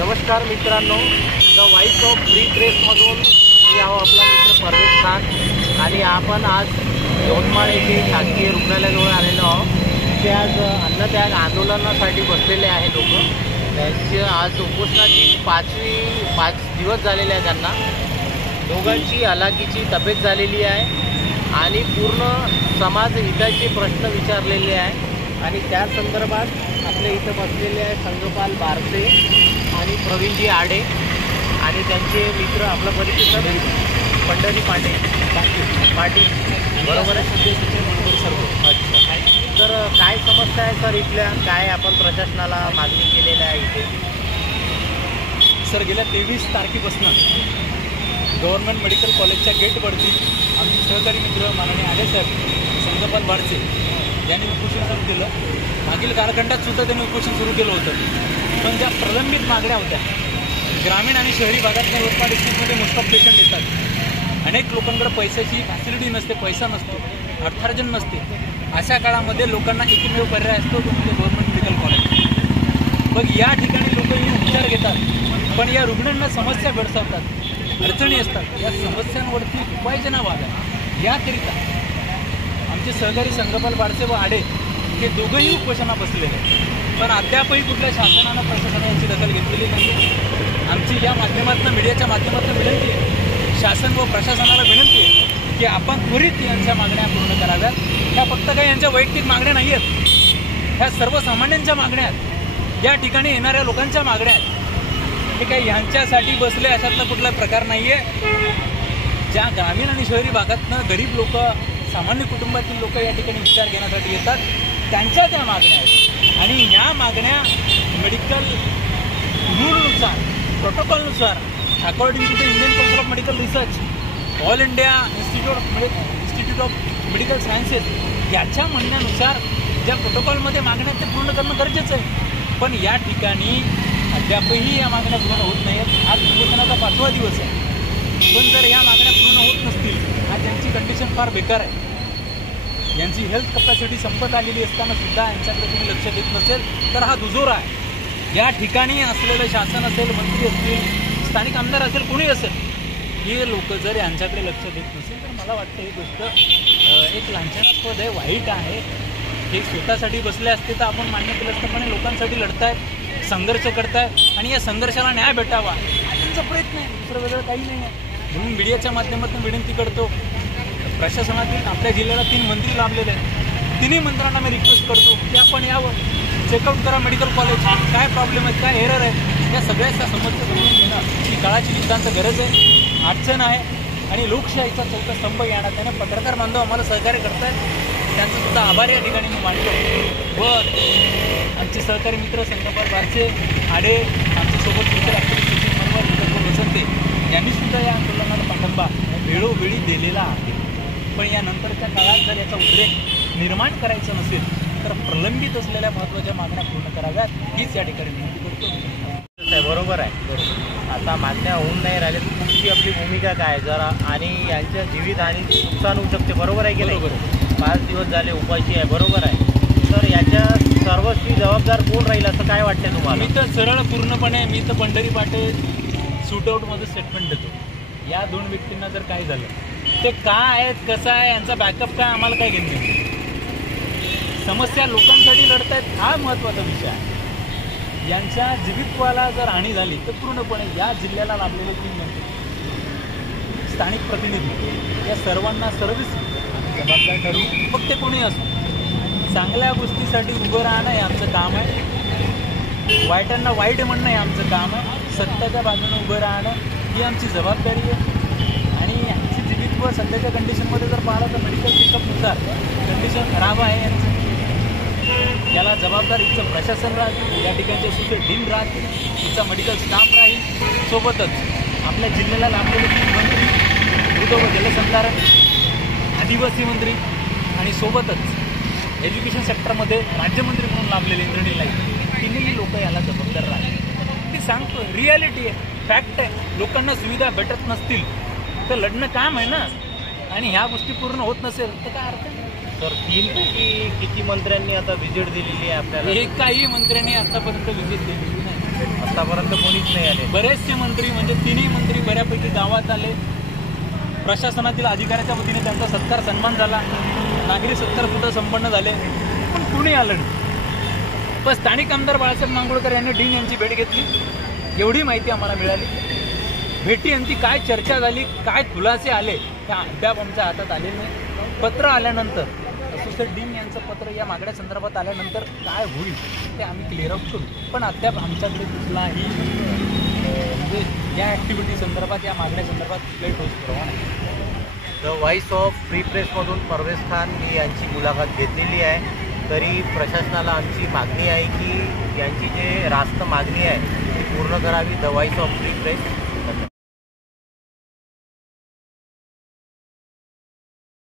नमस्कार मित्रांनो, the voice of free प्रेसमधून मी आपला मित्र परवेश खान आणि आपण आज यवतमाळ येथे शासकीय रुग्णालयाजवळ आलेलो आहोत। ते आज अन्नत्याग आंदोलनासाठी बसलेले आहे लोक। त्यांचे आज उपोषणाची 5 दिवस झालेले आहेत। त्यांना दोघांची हलाखीची तब्येत झालेली आहे आणि पूर्ण समाज हिताचे प्रश्न विचारलेले आहे आणि त्या संदर्भात आपल्या इथं बसलेले आहे संघपाल बारसे आणि प्रवीणजी आडे आणि त्यांचे मित्र। आपला परिचय सर पंढरी पाटील बरोबर आहे सर्व। अच्छा, तर काय समस्या आहे सर इथल्या, काय आपण प्रशासनाला मागणी केलेल्या आहे इथे? सर गेल्या 23 तारखेपासून गव्हर्नमेंट मेडिकल कॉलेजच्या गेटवरती आमचे सहकारी मित्र माननीय आडेसाहेब संघपाल बारसे यांनी उपोषण सुरू केलं। मागील कालखंडात सुद्धा त्यांनी उपोषण सुरू केलं होतं, पण ज्या प्रलंबित मागण्या होत्या, ग्रामीण आणि शहरी भागात यवतमाळ डिस्ट्रिक्टमध्ये मुस्तफ पेशंट येतात, अनेक लोकांकडे पैशाची फॅसिलिटी नसते, पैसा नसतो, अर्थार्जन नसते, अशा काळामध्ये लोकांना एकमेव पर्याय असतो तो म्हणजे गव्हर्नमेंट मेडिकल कॉलेज। मग या ठिकाणी लोक येऊन उपचार घेतात, पण या रुग्णांना समस्या भेडसावतात, अडचणी असतात। या समस्यांवरती उपाययोजना व्हाव्या याकरिता आमचे सहकारी संघपाल बारसे व आडे हे दोघंही उपोषणा बसलेले आहेत, पण अद्यापही कुठल्या शासनानं प्रशासनाने यांची दखल घेतलेली नाही। आमची या माध्यमातून मीडियाच्या माध्यमातून विनंती आहे, शासन व प्रशासनाला विनंती आहे की आपण त्वरित यांच्या मागण्या पूर्ण कराव्यात। ह्या फक्त काही यांच्या वैयक्तिक मागण्या नाही आहेत, ह्या सर्वसामान्यांच्या मागण्या आहेत, या ठिकाणी येणाऱ्या लोकांच्या मागण्या आहेत। हे काही ह्यांच्यासाठी बसले अशातला कुठला प्रकार नाही आहे। ज्या ग्रामीण आणि शहरी भागातनं गरीब लोक, सामान्य कुटुंबातील लोक या ठिकाणी उपचार घेण्यासाठी येतात, त्यांच्या त्या मागण्या आहेत आणि या मागण्या मेडिकल रूलनुसार, प्रोटोकॉलनुसार, according to the Indian council of medical research, all India institute of medical sciences याच्या म्हणण्यानुसार ज्या प्रोटोकॉलमध्ये मागण्या ते पूर्ण करणं गरजेचं आहे, पण या ठिकाणी अद्यापही या मागण्या पूर्ण होत नाही आहेत। आज उपोषणाचा 5वा दिवस आहे, पण जर या मागण्या पूर्ण होत नसतील, आज यांची कंडिशन फार बेकार आहे, यांची हेल्थ कपॅसिटी संपत आलेली असताना सुद्धा यांच्याकडे तुम्ही लक्ष देत नसेल तर हा दुजोरा आहे। या ठिकाणी असलेलं शासन असेल, मंत्री असतील, स्थानिक आमदार असेल, कोणी असेल, हे लोक जर यांच्याकडे लक्ष देत नसेल तर मला वाटतं ही गोष्ट एक लांछनास्पद आहे, वाईट आहे। हे स्वतःसाठी बसले असते तर आपण मान्य केलं असतं, पण लोकांसाठी लढतायत, संघर्ष करतायत आणि या संघर्षाला न्याय भेटावा हा त्यांचा प्रयत्न आहे, दुसरं वेगळं काही नाही आहे। म्हणून मीडियाच्या माध्यमातून विनंती करतो, प्रशासनातील आपल्या जिल्ह्याला 3 मंत्री लाभलेले आहेत, 3ही मंत्र्यांना मी रिक्वेस्ट करतो की आपण यावं, चेकआउट करा मेडिकल कॉलेज, काय प्रॉब्लेम आहे, काय एरर आहे, या सगळ्याचा समस्या समजून घेणं ही काळाची नितांत गरज आहे, अडचण आहे आणि लोकशाहीचा चौथा स्तंभ येणार। त्याने पत्रकार बांधव आम्हाला सहकार्य करतायत, त्यांचं सुद्धा आभार या ठिकाणी मी मानतो। व आमचे सहकारी मित्र संघपाल बारसे आडे, आमच्यासोबत मित्र ॲक्टिव्हिस्ट मनोहर वसंते यांनी सुद्धा या आंदोलनाला पाठिंबा वेळोवेळी दिलेला आहे, पण या नंतरच्या काळात जर याचा उद्रेक निर्माण करायचं नसेल तर प्रलंबित असलेल्या महत्त्वाच्या मागण्या पूर्ण कराव्यात हीच या ठिकाणी विनंती करतो। बरोबर आहे, बरोबर। आता मागण्या होऊन नाही राहिल्या, तुमची आपली भूमिका काय जरा, आणि यांच्या जीवित आणि नुकसान होऊ शकते, बरोबर आहे की नाही? 5 दिवस झाले उपाशी आहे, बरोबर आहे, तर याच्या सर्वस्वी जबाबदार कोण राहील असं काय वाटतं तुम्हाला? मी तर सरळ पूर्णपणे मी तर पंढरी पाटील शूटआउटमध्ये स्टेटमेंट देतो। या 2 व्यक्तींना जर काय झालं, ते काय आहेत, कसं आहे, यांचा बॅकअप काय, आम्हाला काय घेणं नाही। समस्या लोकांसाठी लढतायत हा महत्त्वाचा विषय आहे। यांच्या जीवितत्वाला जर हानी झाली तर पूर्णपणे या जिल्ह्याला लाभलेले 3 मंत्री, स्थानिक प्रतिनिधी या सर्वांना सर्व्हिस आम्ही जबाबदार ठरवू, मग ते कोणी असो। चांगल्या गोष्टीसाठी उभं राहणं हे आमचं काम आहे, वाईटांना वाईट म्हणणं हे आमचं काम आहे, सत्याच्या बाजूने उभं राहणं ही आमची जबाबदारी आहे। आणि आमची जीवितत्व सध्याच्या कंडिशनमध्ये जर पाहिलं तर मेडिकल चेकअपनुसार कंडिशन खराब आहे यांचं, याला जबाबदार इथचं प्रशासन राहतील, या ठिकाणचे सुद्धा डीन राहतील, इथचा मेडिकल स्टाफ राहील, सोबतच आपल्या जिल्ह्याला लाभलेले 3 मंत्री, मृद व जलसंधारण, आदिवासी मंत्री आणि सोबतच एज्युकेशन सेक्टरमध्ये राज्यमंत्री म्हणून लाभलेले इंद्रनील नाईक, 3ही लोक याला जबाबदार राहतील। मी सांगतो, रिॲलिटी आहे, फॅक्ट आहे। लोकांना सुविधा भेटत नसतील तर लढणं काम आहे ना, आणि ह्या गोष्टी पूर्ण होत नसेल तर काय अर्थ नाही। तर 3 पैकी किती मंत्र्यांनी आता व्हिजिट दिलेली आहे आपल्याला? एकाही मंत्र्यांनी आतापर्यंत व्हिजिट दिलेली नाही। आतापर्यंत कोणीच नाही आले. बरेचसे मंत्री म्हणजे तिन्ही मंत्री बऱ्यापैकी गावात आले. प्रशासनातील अधिकाऱ्याच्या वतीने त्यांचा सत्कार सन्मान झाला. नागरी सत्कार सुद्धा संपन्न झाले, पण कुणी आलं नाही. पण स्थानिक आमदार बाळासाहेब नांगोळकर यांनी डीन यांची भेट घेतली, एवढी माहिती आम्हाला मिळाली. भेटीअंती काय चर्चा झाली, काय खुलासे आले त्या अद्याप आमच्या हातात आले नाही. पत्र आल्यानंतर असोसिएट डीन यांचं पत्र या मागण्या संदर्भात आल्यानंतर काय होईल ते आम्ही क्लिअर आउट करू. पण अद्याप आमच्याकडे कुठलाही म्हणजे या ॲक्टिव्हिटी संदर्भात, या मागण्या संदर्भात कुठलाही ठोस पुरावा नाही. द व्हॉइस ऑफ फ्री प्रेसमधून परवेज खान यांची मुलाखत घेतलेली आहे. तरी प्रशासनाला आमची मागणी आहे की यांची जे रास्त मागणी आहे ती पूर्ण करावी. The voice of free press.